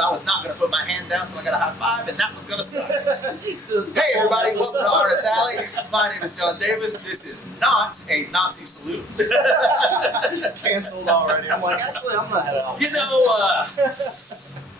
I was not going to put my hand down until I got a high five, and that was going to suck. Hey everybody, welcome to Artist Alley. My name is John Davis. This is not a Nazi salute. Canceled already. I'm like, actually, I'm gonna head out. You know,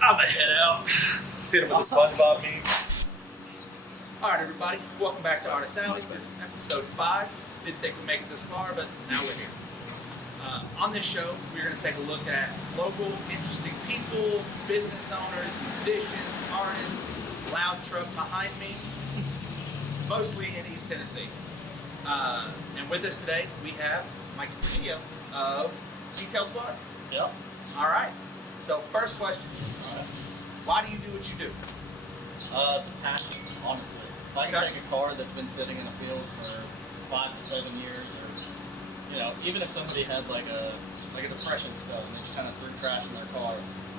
I'm going to head out. Let's hit him with a SpongeBob meme. Alright everybody, welcome back to Artist Alley. This is episode 5. Didn't think we'd make it this far, but now we're here. On this show, we're going to take a look at local, interesting people, business owners, musicians, artists, loud truck behind me, mostly in East Tennessee. And with us today, we have Mythical of Detail Squad. Yep. Alright, so first question. Why do you do what you do? Passion, honestly. If I can take a car that's been sitting in a field for 5 to 7 years, or even if somebody had like a depression spell and they just kind of threw trash in their car,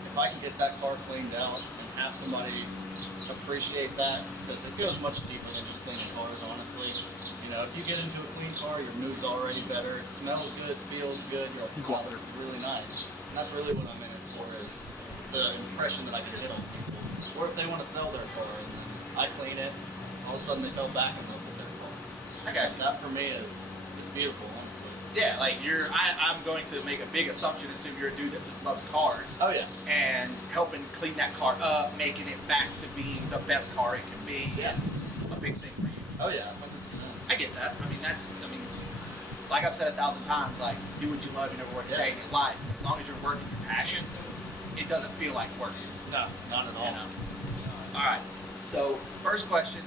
if I can get that car cleaned out and have somebody appreciate that, because it goes much deeper than just cleaning cars, honestly. If you get into a clean car, your mood's already better. It smells good, feels good. You're like, wow, this is really nice. And that's really what I'm in it for, is the impression that I can hit on people. Or if they want to sell their car and I clean it, all of a sudden they fell back in love with their car. I got you. That for me it's beautiful, honestly. Yeah, like I'm going to make a big assumption and assume you're a dude that just loves cars. Oh yeah. And helping clean that car up, making it back to being the best car it can be is a big thing for you. Oh yeah, 100%. I get that. Like I've said 1,000 times, like, do what you love, you never work a day in your life. As long as you're working your passion, it doesn't feel like working. No, not at all. Alright, so first question.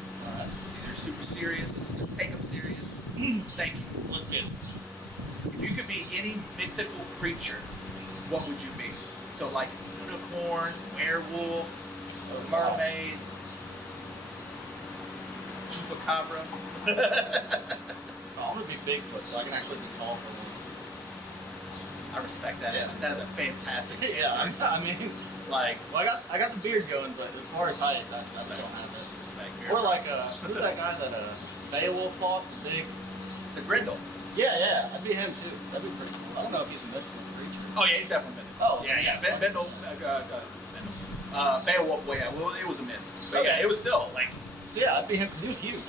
These are super serious. Take them serious. Thank you. Let's get it. If you could be any mythical creature, what would you be? So like unicorn, werewolf, mermaid, chupacabra. I'm gonna be Bigfoot, so I can actually be tall for once. I respect that. Yeah. That is a fantastic answer. Yeah, I mean, like, well, I got the beard going, but as far as height, I don't have it. Respect. Or like, who's that guy that Beowulf fought? The Grendel. Yeah, I'd be him too. That'd be pretty cool. I don't know if he's a mythical creature. Oh yeah, he's definitely mythical. Oh. Yeah. Beowulf, well, yeah, well, it was a myth. But Okay. yeah, it was still, like... So yeah, I'd be him because he was huge.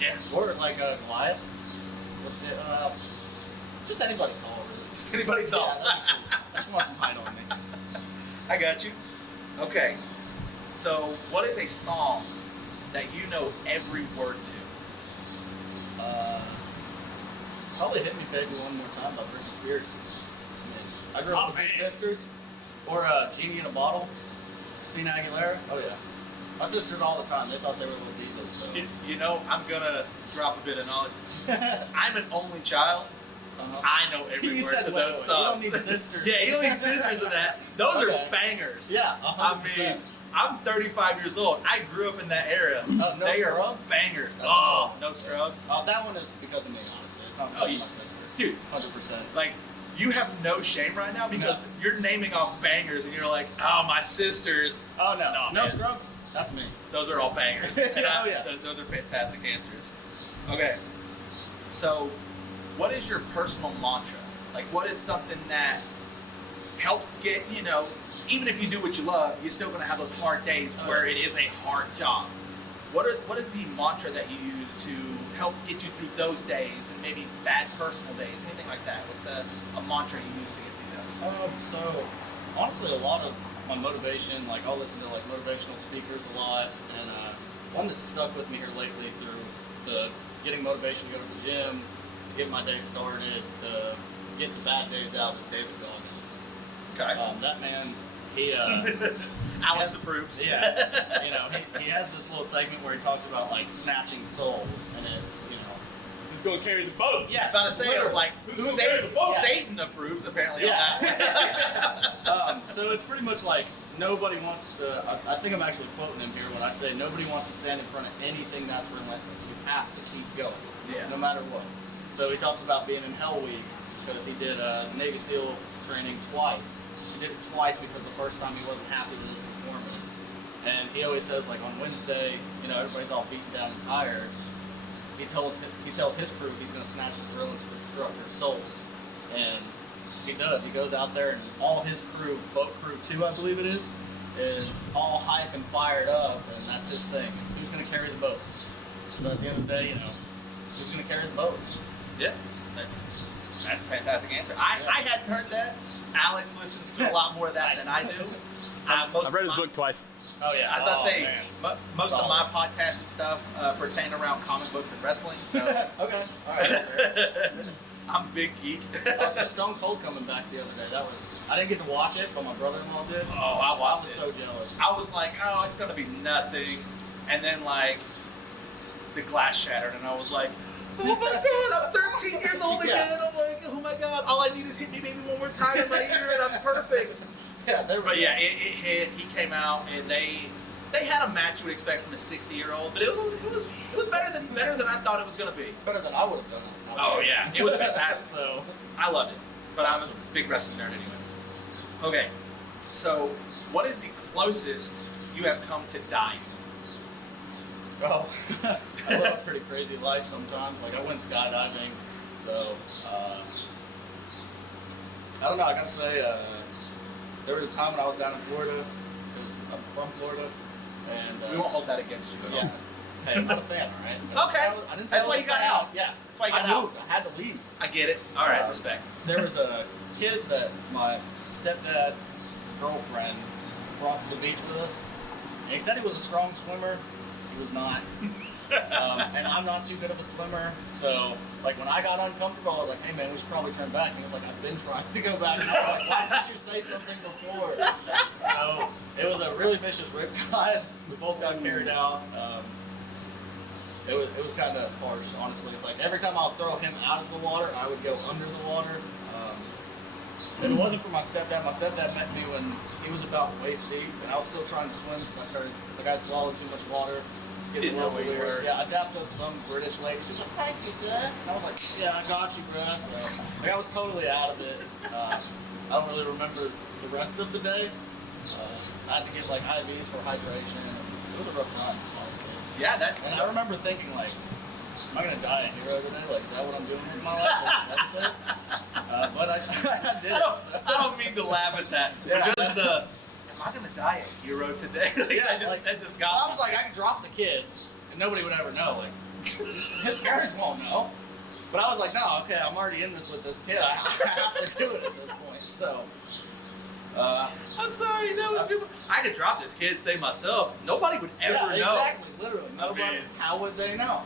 Yeah. Or like Goliath. Just anybody tall, really. Just anybody tall. Yeah, I just want some height on me. I got you. Okay. So, what is a song that you know every word to? Probably Hit Me Baby One More Time by Britney Spears. I grew up with two sisters. Or Genie in a Bottle, Christina Aguilera. Oh yeah. My sisters all the time. They thought they were little divas. So. You know, I'm gonna drop a bit of knowledge. I'm an only child. I know every word to those songs. You don't need sisters. Yeah, you don't need sisters of that. Those are bangers. Yeah, 100%. I'm 35 years old. I grew up in that era. No they Scrub? are bangers. That's cool. No Scrubs. That one is because of me, honestly. It's not because of my sisters. Dude. 100%. Like, you have no shame right now because you're naming off bangers and you're like, oh, my sisters. Oh, no. No man. Scrubs? That's me. Those are all bangers. And yeah. Those are fantastic answers. Okay. So, what is your personal mantra? Like, what is something that helps get, even if you do what you love, you're still going to have those hard days where it is a hard job. What is the mantra that you use to help get you through those days and maybe bad personal days, anything like that? What's a mantra you use to get through those? So, honestly, a lot of my motivation, like I'll listen to like motivational speakers a lot, and one that stuck with me here lately through the getting motivation to go to the gym, to get my day started, to get the bad days out was David Goggins. Okay. That man, he Alex approves. Yeah. He has this little segment where he talks about like snatching souls, and it's who's going to carry the boat? Yeah. About to say it was like Satan Yeah. approves apparently. Yeah. So it's pretty much like nobody wants to. I think I'm actually quoting him here when I say nobody wants to stand in front of anything that's relentless. You have to keep going, no matter what. So he talks about being in Hell Week because he did Navy SEAL training twice. He did it twice because the first time he wasn't happy with his performance. And he always says, like, on Wednesday, everybody's all beaten down and tired. He tells his crew he's going to snatch a drill and destruct their souls. And he does. He goes out there and all his crew, boat crew 2, I believe it is, is all hype and fired up, and that's his thing. Is who's going to carry the boats. So at the end of the day, who's going to carry the boats? Yeah, that's a fantastic answer. I hadn't heard that. Alex listens to a lot more of that than I do. I've read his book twice. Oh yeah, I was about to say, man. most of my podcasts and stuff pertain around comic books and wrestling. So okay, all right. I'm a big geek. Also, Stone Cold coming back the other day. I didn't get to watch it, but my brother-in-law did. Oh, I watched it. I was so jealous. I was like, oh, it's gonna be nothing, and then like the glass shattered, and I was like, oh my god, I'm 13 years old again. I'm like, oh my god, all I need is hit me maybe one more time in my ear, and I'm perfect. Yeah, but yeah, it hit. He came out, and they had a match you would expect from a 60-year-old, but it was better than I thought it was gonna be. Better than I would have done it. Oh yeah, it was fantastic. So I loved it, but awesome. I'm a big wrestling nerd anyway. Okay, so what is the closest you have come to dying? Oh, I live a pretty crazy life sometimes. Like I went skydiving, so I don't know. I gotta say, there was a time when I was down in Florida, because I'm from Florida, and we won't hold that against you. Yeah. Hey, I'm not a fan, all right? Okay. I didn't say That's why you got out. Yeah. That's why you got out. out. I had to leave. I get it. All right, respect. There was a kid that my stepdad's girlfriend brought to the beach with us. And he said he was a strong swimmer. He was not. And I'm not too good of a swimmer. So, like, when I got uncomfortable, I was like, hey, man, we should probably turn back. And he was like, I've been trying to go back. And I was like, why didn't you say something before? So, it was a really vicious riptide. We both got carried out. It was kind of harsh, honestly. Like, every time I would throw him out of the water, I would go under the water. If it wasn't for my stepdad met me when he was about waist deep, and I was still trying to swim because I'd swallowed too much water. Didn't know where you were. Yeah, I tapped up some British lady. She was like, thank you, sir. And I was like, yeah, I got you, bro. So, like, I was totally out of it. I don't really remember the rest of the day. I had to get, like, IVs for hydration. It was a rough time, honestly. Yeah, And I remember thinking, like, am I going to die a hero today? Like, is that what I'm doing with my life? But I did. I don't mean to laugh at that. Yeah. Just am I going to die a hero today? That just got I was like, I could drop the kid, and nobody would ever know. Like, his parents won't know. But I was like, no, okay, I'm already in this with this kid. I have to do it at this point. So, I'm sorry, no. I could drop this kid, save myself. Nobody would ever know. Exactly, literally. Nobody. How would they know?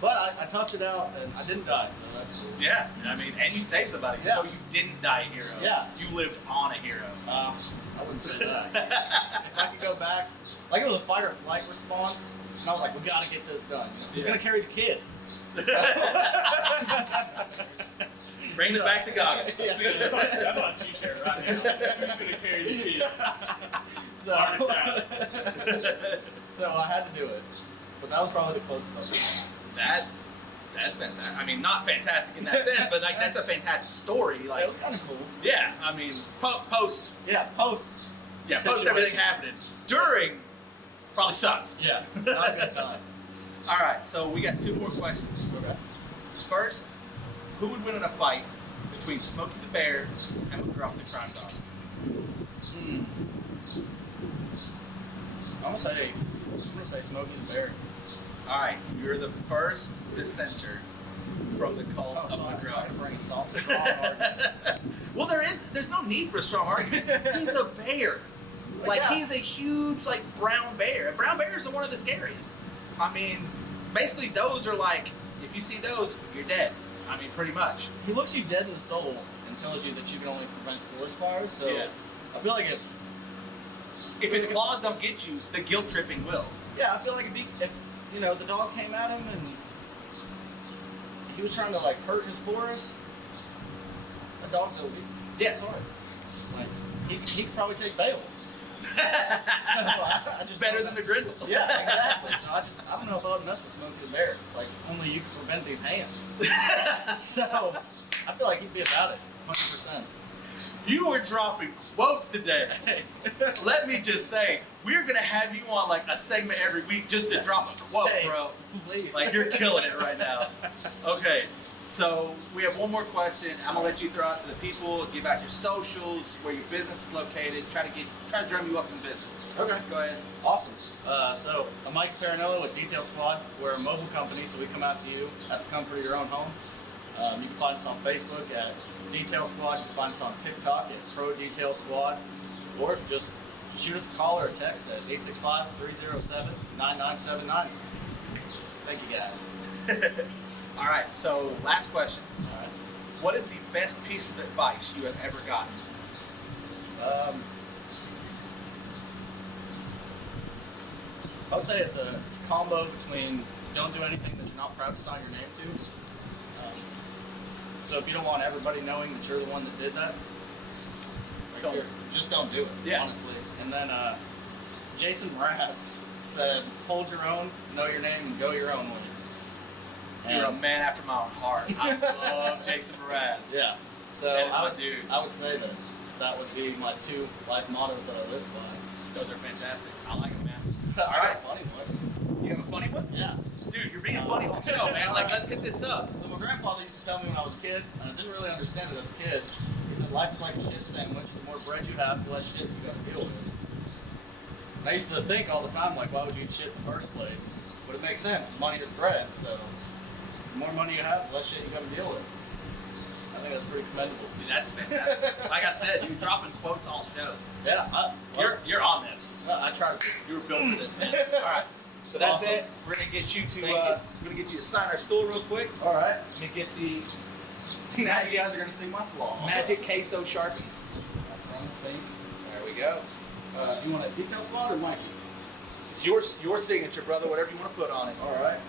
But I toughed it out, and I didn't die, so that's cool. Yeah, I mean, and you saved somebody, so you didn't die a hero. Yeah. You lived on a hero. I wouldn't say that. If I could go back, like it was a fight or flight response, and I was like, we gotta get this done. He's gonna carry the kid. Brings it back to goggles. Yeah. That's on a t-shirt right now. Who's gonna carry the kid? So I had to do it. But that was probably the closest I've That's fantastic. I mean, not fantastic in that sense, but like that's a fantastic story. Like it was kind of cool. Yeah, I mean, post. Yeah, posts. Yeah, post everything happening. During, probably sucked. Yeah, not a good time. All right, so we got two more questions. Okay. First, who would win in a fight between Smokey the Bear and Mcgruff the Crime Dog? I'm gonna say Smokey the Bear. All right, you're the first dissenter from the cult of Mcgruff. Well, there's no need for a strong argument. He's a bear. He's a huge brown bear. Brown bears are one of the scariest. I mean, basically those are like, if you see those, you're dead. I mean, pretty much. He looks you dead in the soul and tells you that you can only prevent forest fires. So yeah. I feel like if his claws don't get you, the guilt tripping will. Yeah, I feel like if the dog came at him and he was trying to hurt his forest, the dog's a weak. Yes. Like he could probably take bail. So I just better than the Grindle. Yeah, exactly. So I don't know if I would mess with Smokey the Bear. Like only you can prevent these hands. So I feel like he'd be about it, 100%. You were dropping quotes today. Let me just say, we're gonna have you on a segment every week just to drop a quote, bro. Please. You're killing it right now. Okay, So we have one more question. I'm gonna let you throw out to the people, give out your socials, where your business is located, try to drum you up some business. Okay. Go ahead. Awesome. So I'm Mike Paranello with Detail Squad. We're a mobile company, so we come out to you at the comfort of your own home. You can find us on Facebook at Detail Squad. You can find us on TikTok at Pro Detail Squad, or just shoot us a call or a text at 865-307-9979. Thank you, guys. All right. So last question. All right. What is the best piece of advice you have ever gotten? I would say it's a combo between don't do anything that you're not proud to sign your name to. So if you don't want everybody knowing that you're the one that did that, just don't do it, Yeah. honestly. And then Jason Mraz said, hold your own, know your name, and go your own way. You're a man after my own heart. I love Jason Mraz. Yeah. So That is my dude. I would say that would be my 2 life mottos that I live by. Those are fantastic. I like them, man. All right. Funny one. You have a funny one? Yeah. Dude, you're being funny on the show, man. Like, let's hit this up. So my grandfather used to tell me when I was a kid, and I didn't really understand it as a kid. He said, life is like a shit sandwich. The more bread you have, the less shit you got to deal with. And I used to think all the time, like, why would you eat shit in the first place? But it makes sense. Money is bread, so the more money you have, the less shit you got to deal with. I think that's pretty commendable. Dude, that's fantastic. Like I said, you're dropping quotes all show. Yeah, You're on this. I try to. You were built for this, man. All right. So that's Awesome. it. We're gonna get you to Thank you. we're gonna get you to sign our stool real quick. All right. Let me get the Now you guys are gonna see my flaw. Magic Queso Sharpies. There we go. You want a Detail Squad or Mikey? It's your signature, brother. Whatever you want to put on it. All right.